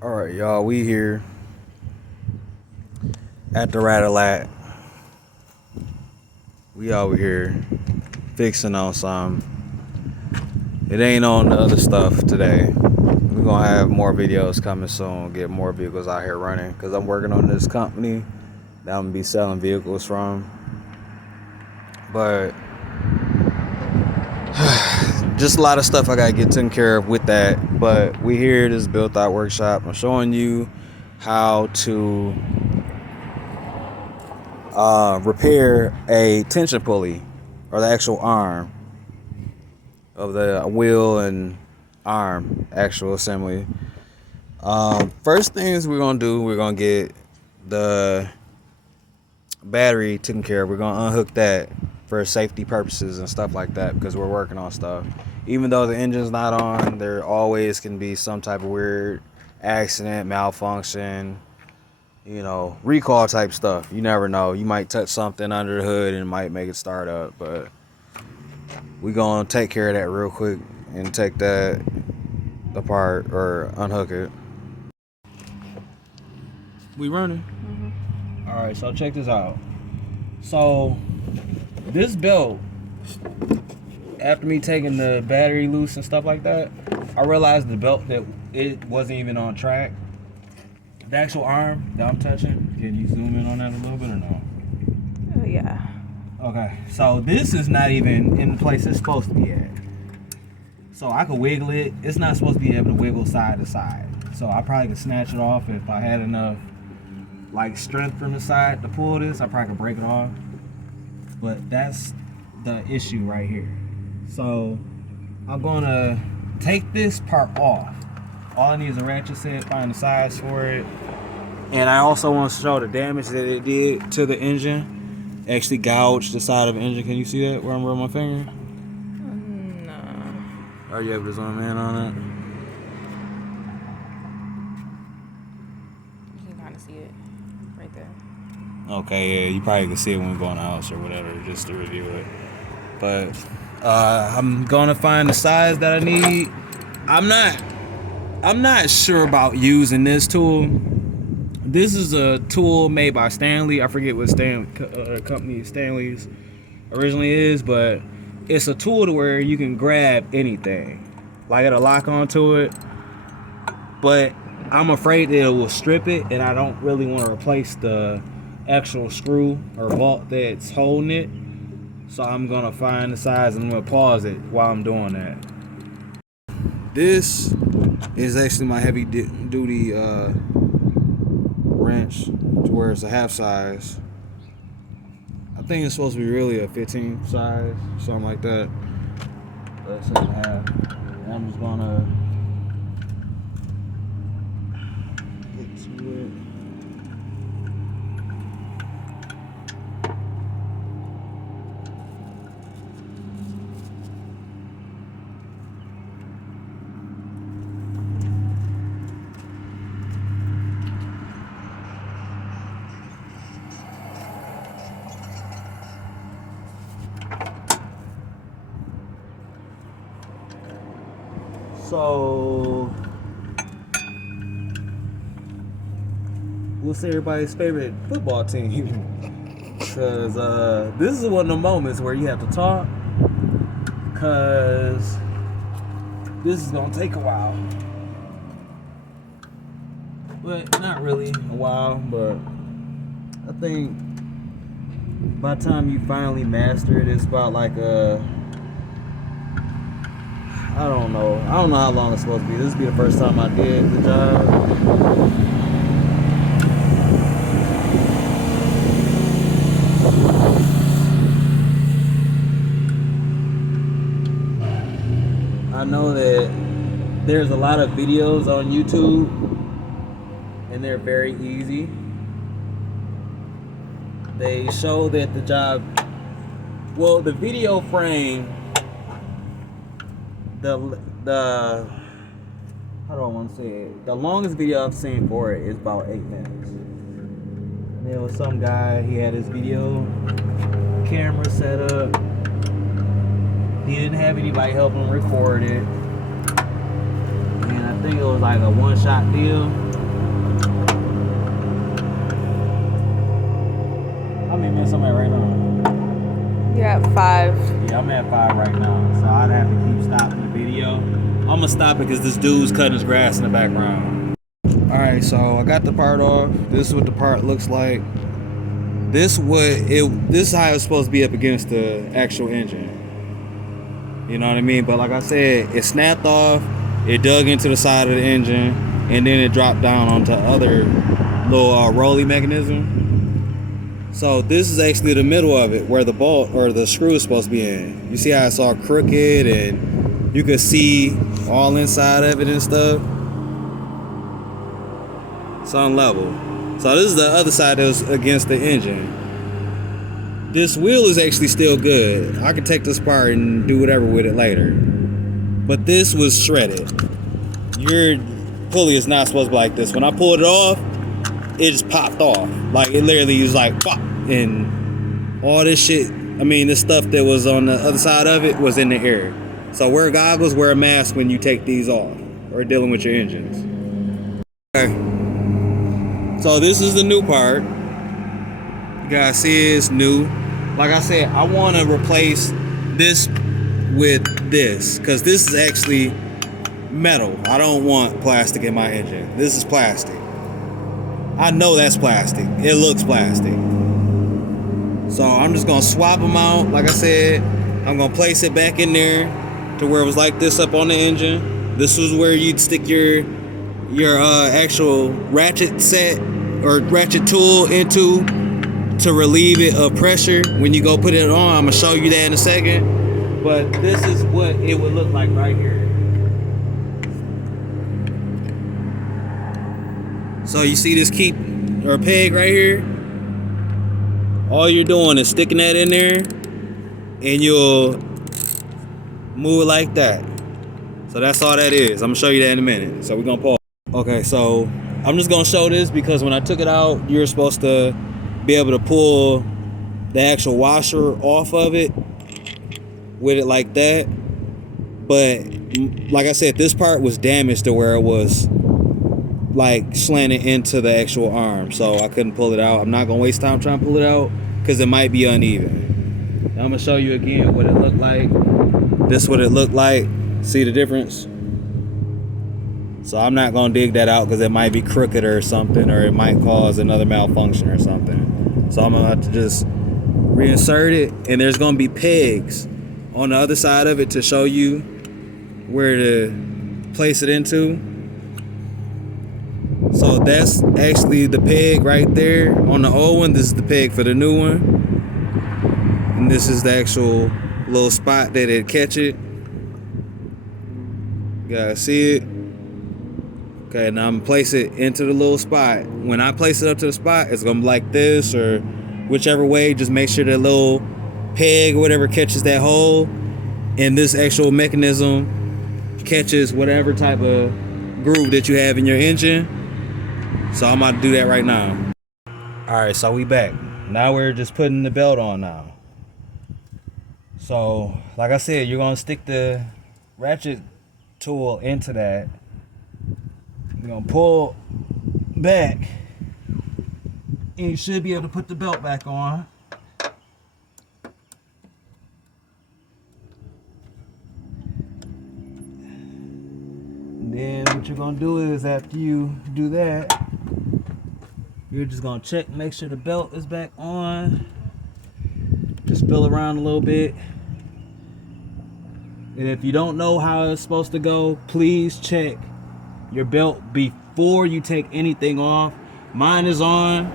All right, y'all. We here at the Radalat. We over here fixing on some. It ain't on the other stuff today. We're gonna have more videos coming soon. Get more vehicles out here running because I'm working on this company that I'm gonna be selling vehicles from. But just a lot of stuff I gotta get taken care of with that. But we here at this built out workshop. I'm showing you how to repair a tension pulley or the actual arm of the wheel and arm actual assembly. First things we're gonna do, we're gonna get the battery taken care of. We're gonna unhook that for safety purposes and stuff like that because we're working on stuff. Even though the engine's not on, there always can be some type of weird accident, malfunction, recall type stuff. You never know. You might touch something under the hood and it might make it start up, but we're gonna take care of that real quick and take that apart or unhook it. We running? Mm-hmm. All right, so check this out. So this belt, after me taking the battery loose and stuff like that, I realized the belt that it wasn't even on track. The actual arm that I'm touching, can you zoom in on that a little bit or no? Yeah. Okay, so this is not even in the place it's supposed to be at. So I could wiggle it. It's not supposed to be able to wiggle side to side. So I probably could snatch it off if I had enough strength from the side to pull this. I probably could break it off. But that's the issue right here. So I'm gonna take this part off. All I need is a ratchet set, find the size for it. And I also want to show the damage that it did to the engine. Actually gouged the side of the engine. Can you see that where I'm rubbing my finger? No. Are you able to zoom in on it? You can kind of see it right there. Okay, yeah, you probably can see it when we go in the house or whatever, just to review it. But I'm gonna find the size that I need. I'm not sure about using this tool. This is a tool made by Stanley. I forget what company Stanley's originally is, but it's a tool to where you can grab anything. Like it'll lock onto it. But I'm afraid that it will strip it, and I don't really want to replace the actual screw or bolt that's holding it. So I'm gonna find the size and I'm gonna pause it while I'm doing that. This is actually my heavy duty wrench to where it's a half size. I think it's supposed to be really a 15 size, something like that. But it's a half. And I'm just gonna get to it. So, what's everybody's favorite football team? Because this is one of the moments where you have to talk, because this is going to take a while. But not really a while, but I think by the time you finally master it, it's about I don't know how long it's supposed to be. This will be the first time I did the job. I know that there's a lot of videos on YouTube and they're very easy. They show that the job, the video frame, the how do I want to say it? The longest video I've seen for it is about 8 minutes. And there was some guy, he had his video camera set up. He didn't have anybody help him record it. And I think it was like a one-shot deal. at 5. Yeah, I'm at 5 right now, so I'd have to keep stopping the video. I'm gonna stop it because this dude's cutting his grass in the background. All right, so I got the part off. This is what the part looks like. This is how it's supposed to be up against the actual engine. You know what I mean? But like I said, it snapped off. It dug into the side of the engine, and then it dropped down onto other little rolly mechanism. So this is actually the middle of it, where the bolt or the screw is supposed to be in. You see how it's all crooked, and you can see all inside of it and stuff. It's on level. So this is the other side that was against the engine. This wheel is actually still good. I can take this apart and do whatever with it later. But this was shredded. Your pulley is not supposed to be like this. When I pulled it off, it just popped off. Like it literally was like pop, and all this shit, I mean this stuff that was on the other side of it was in the air. So wear goggles, wear a mask when you take these off or dealing with your engines. Okay. So this is the new part. You guys see it's new. Like I said, I want to replace this with this because this is actually metal. I don't want plastic in my engine. This is plastic. I know that's plastic. It looks plastic. So I'm just gonna swap them out. Like I said, I'm gonna place it back in there to where it was like this up on the engine. This was where you'd stick your actual ratchet set or ratchet tool into to relieve it of pressure when you go put it on. I'm gonna show you that in a second, but this is what it would look like right here. So you see this keep or peg right here? All you're doing is sticking that in there and you'll move it like that. So that's all that is. I'm gonna show you that in a minute. So we're gonna pause. Okay, so I'm just gonna show this because when I took it out, you're supposed to be able to pull the actual washer off of it with it like that. But like I said, this part was damaged to where it was like slanted into the actual arm, so I couldn't pull it out. I'm not gonna waste time trying to pull it out because it might be uneven. Now I'm gonna show you again what it looked like. This is what it looked like. See the difference? So I'm not gonna dig that out because it might be crooked or something, or it might cause another malfunction or something. So I'm gonna have to just reinsert it, and there's gonna be pegs on the other side of it to show you where to place it into. So that's actually the peg right there on the old one. This is the peg for the new one, and this is the actual little spot that it catch it. You guys see it? Okay, now I'm gonna place it into the little spot. When I place it up to the spot, it's gonna be like this or whichever way. Just make sure the little peg or whatever catches that hole, and this actual mechanism catches whatever type of groove that you have in your engine. So I'm about to do that right now. Alright, so we back. Now we're just putting the belt on now. So, like I said, you're gonna stick the ratchet tool into that. You're gonna pull back, and you should be able to put the belt back on. And then what you're gonna do is after you do that, you're just gonna check, make sure the belt is back on. Just feel around a little bit. And if you don't know how it's supposed to go, please check your belt before you take anything off. Mine is on.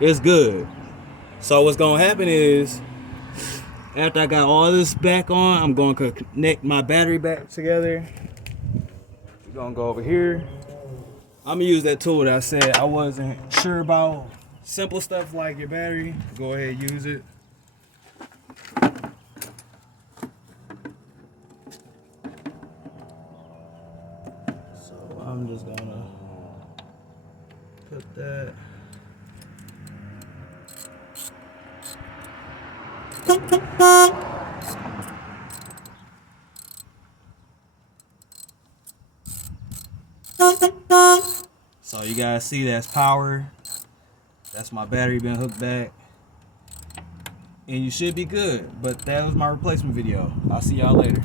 It's good. So what's gonna happen is, after I got all this back on, I'm going to connect my battery back together. We're gonna go over here. I'm gonna use that tool that I said I wasn't sure about. Simple stuff like your battery, go ahead and use it. So I'm just gonna put that. So you guys see that's power. That's my battery been hooked back. and you should be good. But that was my replacement video. I'll see y'all later.